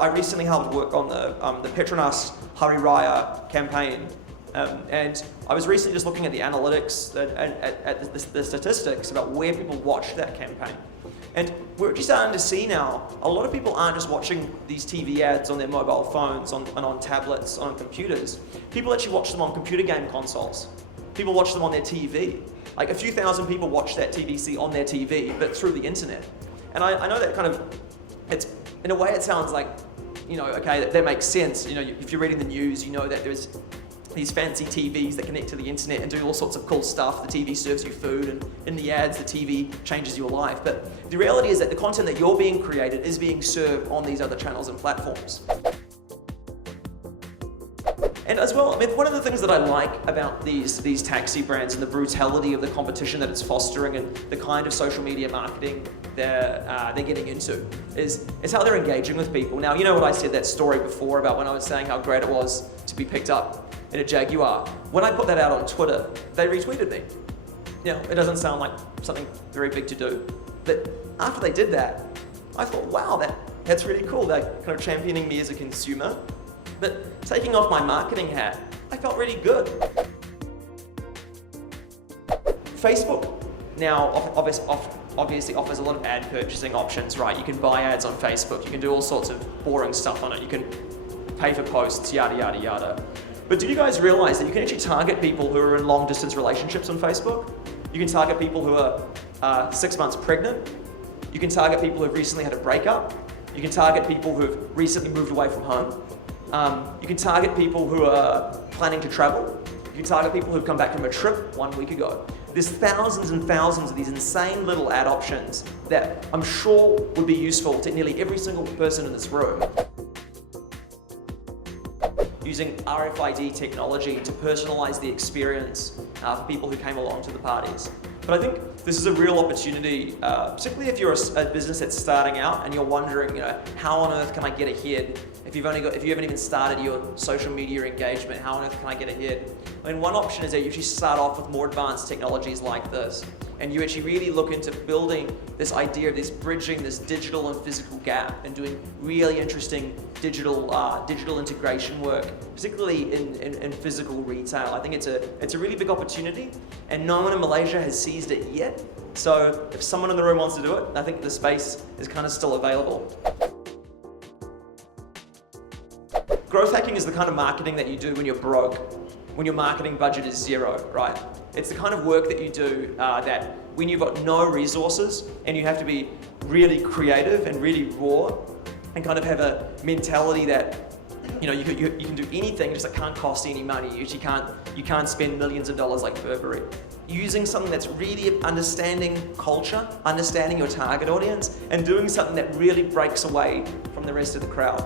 I recently helped work on the Petronas Hari Raya campaign, and I was recently just looking at the analytics and at the statistics about where people watched that campaign. And we're just starting to see now, a lot of people aren't just watching these TV ads on their mobile phones and on tablets, on computers. People actually watch them on computer game consoles. People watch them on their TV. Like a few thousand people watch that TVC on their TV, but through the internet. And I know that kind of, it's, in a way it sounds like, okay, that makes sense. If you're reading the news, you know that there's these fancy TVs that connect to the internet and do all sorts of cool stuff. The TV serves you food, and in the ads, the TV changes your life. But the reality is that the content that you're being created is being served on these other channels and platforms. And as well, one of the things that I like about these taxi brands and the brutality of the competition that it's fostering and the kind of social media marketing they're getting into is how they're engaging with people. Now, you know what I said that story before about when I was saying how great it was to be picked up in a Jaguar. When I put that out on Twitter, they retweeted me. It doesn't sound like something very big to do, but after they did that, I thought, wow, that's really cool. They're kind of championing me as a consumer. But taking off my marketing hat, I felt really good. Facebook now obviously offers a lot of ad purchasing options, right? You can buy ads on Facebook, you can do all sorts of boring stuff on it, you can pay for posts, yada, yada, yada. But do you guys realize that you can actually target people who are in long distance relationships on Facebook? You can target people who are 6 months pregnant. You can target people who have recently had a breakup. You can target people who have recently moved away from home. You can target people who are planning to travel. You can target people who've come back from a trip 1 week ago. There's thousands and thousands of these insane little ad options that I'm sure would be useful to nearly every single person in this room. Using RFID technology to personalize the experience for people who came along to the parties. But I think this is a real opportunity, particularly if you're a business that's starting out and you're wondering, how on earth can I get ahead? If you haven't even started your social media engagement, how on earth can I get ahead? One option is that you actually start off with more advanced technologies like this, and you actually really look into building this idea of this bridging this digital and physical gap and doing really interesting digital integration work, particularly in physical retail. I think it's a really big opportunity, and no one in Malaysia has seized it yet. So if someone in the room wants to do it, I think the space is kind of still available. Growth hacking is the kind of marketing that you do when you're broke, when your marketing budget is zero, right? It's the kind of work that you do that when you've got no resources and you have to be really creative and really raw and kind of have a mentality that you can do anything, just it can't cost any money. You can't spend millions of dollars like Burberry. Using something that's really understanding culture, understanding your target audience, and doing something that really breaks away from the rest of the crowd.